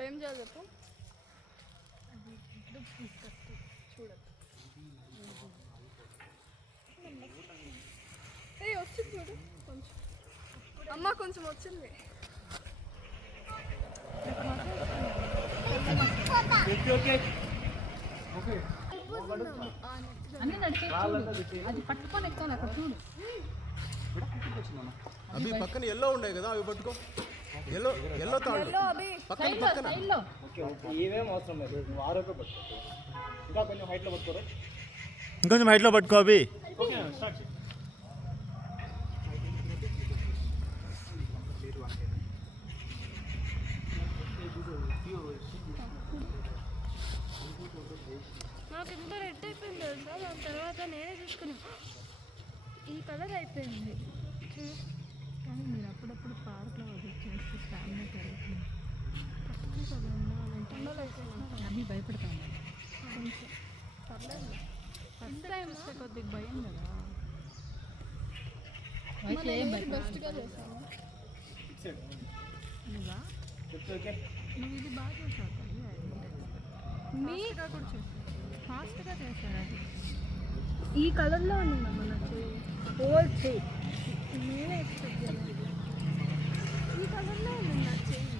ఇప్పుడు ఏం చేయాలి చెప్పు. చూడదు వచ్చింది చూడు కొంచెం. అమ్మ కొంచెం వచ్చింది. అది పట్టుకొని ఎక్కువ అక్కడ చూడు. అవి పక్కన ఎల్లో ఉన్నాయి కదా, అవి పట్టుకో. ఎల్లో ఎల్లో తాళ్ళు పక్కన పక్కన. ఏమేం అవసరం లేదు, ఆరోగ్య పట్టుకో. ఇంకా కొంచెం హైట్లో పట్టుకోరు, ఇంకొంచెం హైట్లో పట్టుకో అవి. నాకు ఇంత రెడ్ అయిపోయింది తెలుసా. దాని తర్వాత నేనే చూసుకున్నా ఈ కలర్ అయిపోయింది. కానీ మీరు అప్పుడప్పుడు పార్క్లో చేస్తే స్టామినా పెరుగుతుంది. అన్నీ భయపడతాను కొంచెం పర్లేదు. ఫస్ట్ టైం చూస్తే కొద్దిగా భయం కదా. బెస్ట్గా చేశాను. నువ్వు ఇది బాగా చేసావు కదా. మీగా కూడా చేస్తావు, ఫాస్ట్గా చేశారు. అది ఈ కలర్లో ఉందమ్మా నా చెయ్యి, హోల్ చెయ్యి. నేనే ఎక్స్పెక్ట్ చేయలేదు. ఈ కలర్లో ఉంది నా చెయ్యి.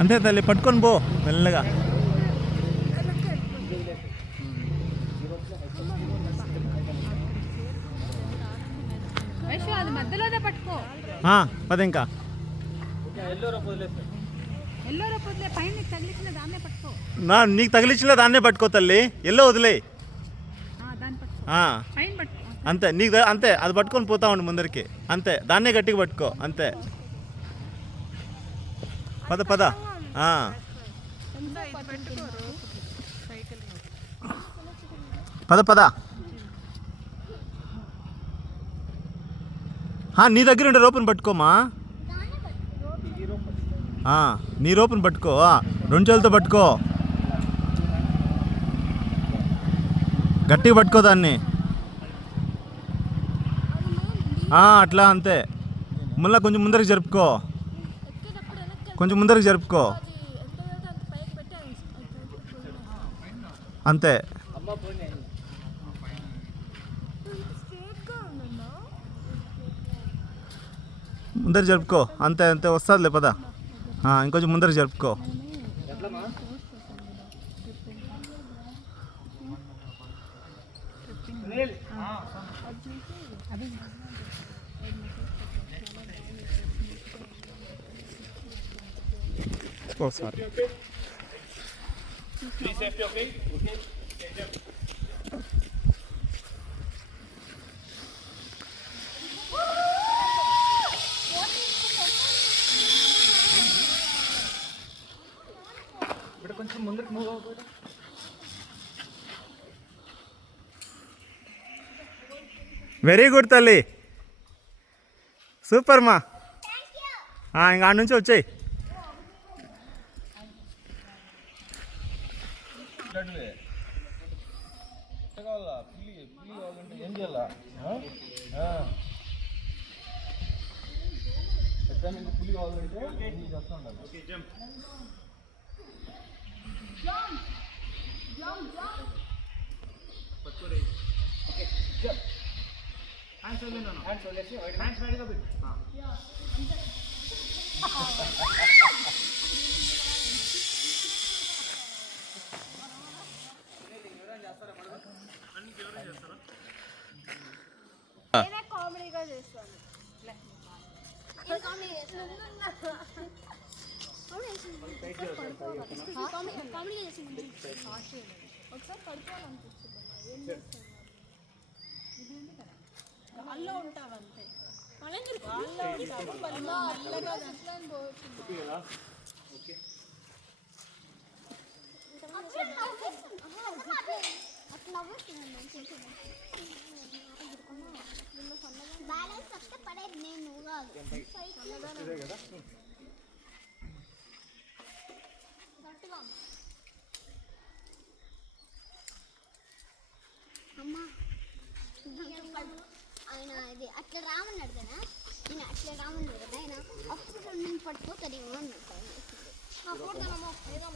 అంతే తల్లి, పట్టుకొని పో మెల్లగా. అది మధ్యలోనే పట్టుకో. పద ఇంకా ఎల్లో రొప్పొద్దులే, పైన నీకు తగిలించిన దాన్నే పట్టుకో. నీకు తగిలించిన దాన్నే పట్టుకో తల్లి. ఎల్లో వదిలే, దాన్ని పట్టుకో, పైన పట్టుకో. అంతే నీకు అంతే. అది పట్టుకొని పోతా ఉండి ముందరికి, అంతే. దాన్నే గట్టిగా పట్టుకో, అంతే. పద పద. పద పద. నీ దగ్గర ఉండే రోపుని పట్టుకోమా. నీ రోపుని పట్టుకో, 2 చేతులతో పట్టుకో, గట్టిగా పట్టుకో దాన్ని. అట్లా అంతే. మళ్ళీ కొంచెం ముందరికి జరుపుకో, కొంచెం ముందరికి జరుపుకో, అంతే. ముందర జరుపుకో, అంతే అంతే. వస్తుందిలే, పద. ఇంకొంచెం ముందర జరుపుకో. సారీ. కొంచెం ముందుకు మూవ్ అవుతుంది. వెరీ గుడ్ తల్లి, సూపర్ మా. ఇంకా ఆడ నుంచి వచ్చాయి. ఏం చేయాలా పులి కావాలంటే చేస్తా ఉండాలి. కామెడీగా చేస్తాను. ఒకసారి పడుకోవాలనిపిస్తుంది. అల్లో ఉంటావు అంతే. అమ్మా ఆయన ఇది అట్లా రామన్నాడు కదా, నేను అట్లా రామన్నాడు కదా ఆయన అప్పుడు నుంచి పట్టుకోతుంది నా ఫోటోనమ్మో ఏదో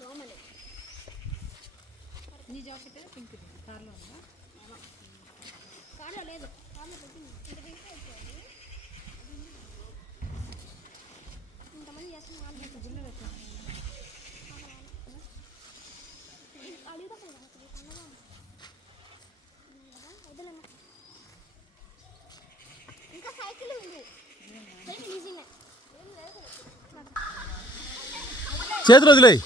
దోమలే నీ జాకెట్ పింక్ కార్లో ఉందా కార్లో లేదు కార్లో పెట్టింది ఇంత తీసుకొచ్చేది ఇంతమంది చేస్తున్నారు గుళ్ళు పెట్టాను ఇంకా సైకిల్ ఉంది సైకిల్ ఈజీనే చేతులు వదిలేయి